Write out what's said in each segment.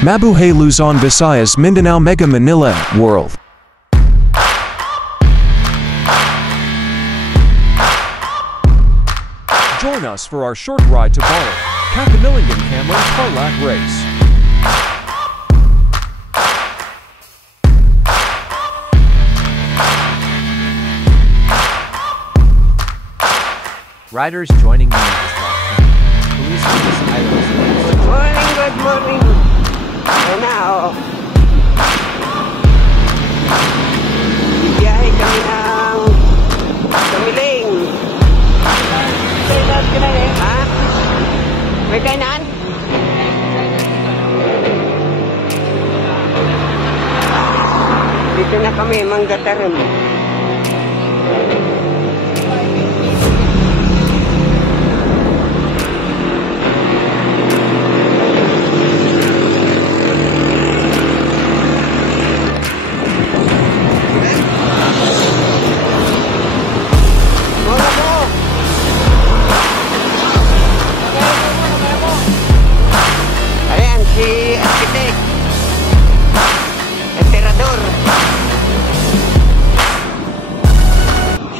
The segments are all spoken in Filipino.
Mabuhay Luzon, Visayas, Mindanao, Mega Manila, World. Join us for our short ride to Bali, Kakamilingan Camlin Tarlac race. Riders joining me in this walk. Police service items. Good morning. Ayan na, oh. Bibiyahe kami ng Kamiling. Ha? May kainan? Dito na kami, Manggataram.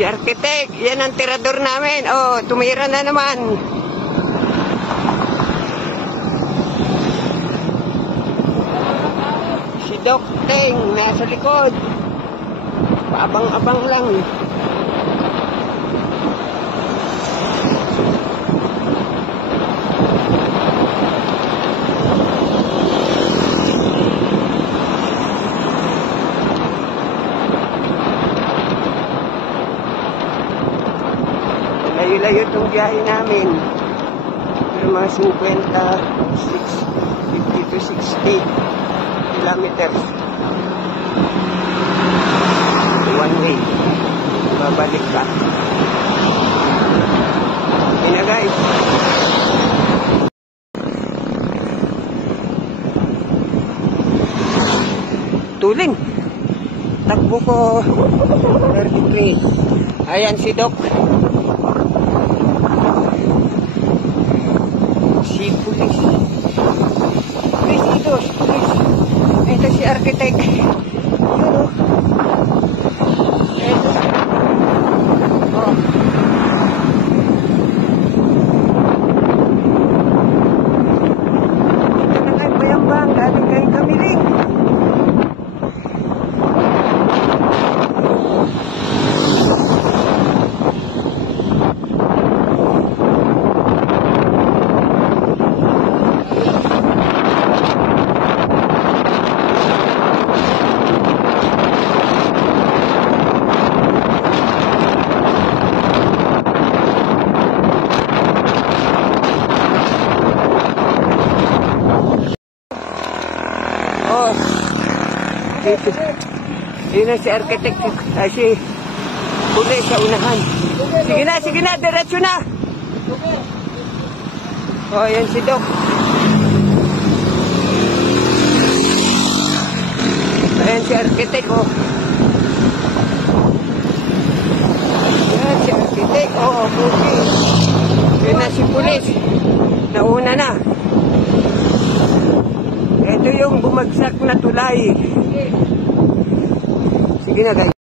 Si arkitek, yan ang tirador namin. Oh, tumira na naman. Si Doc Teng, nasa likod. Paabang-abang lang. Layo-layo itong biyahe namin. Pero mga 50 to 60 kilometers. One way. Babalik ka. Yun na guys. Tuling. Takbo ko 33. Ayan si Doc. Si pulis. Pulis ito, si pulis. Ito si arkitek. Ito. Oh. Ito na kayo bayambang. Galing kayong Kamiling. Dito si arkitek, si pulis sa unahan. Sige na, diretso na. Oh, yan si Doc. Ayan si arkitek, oh. Ayan si arkitek, oh, okay. Yan na si pulis. Nauna na. Ito yung bumagsak na tulay. Sige na guys.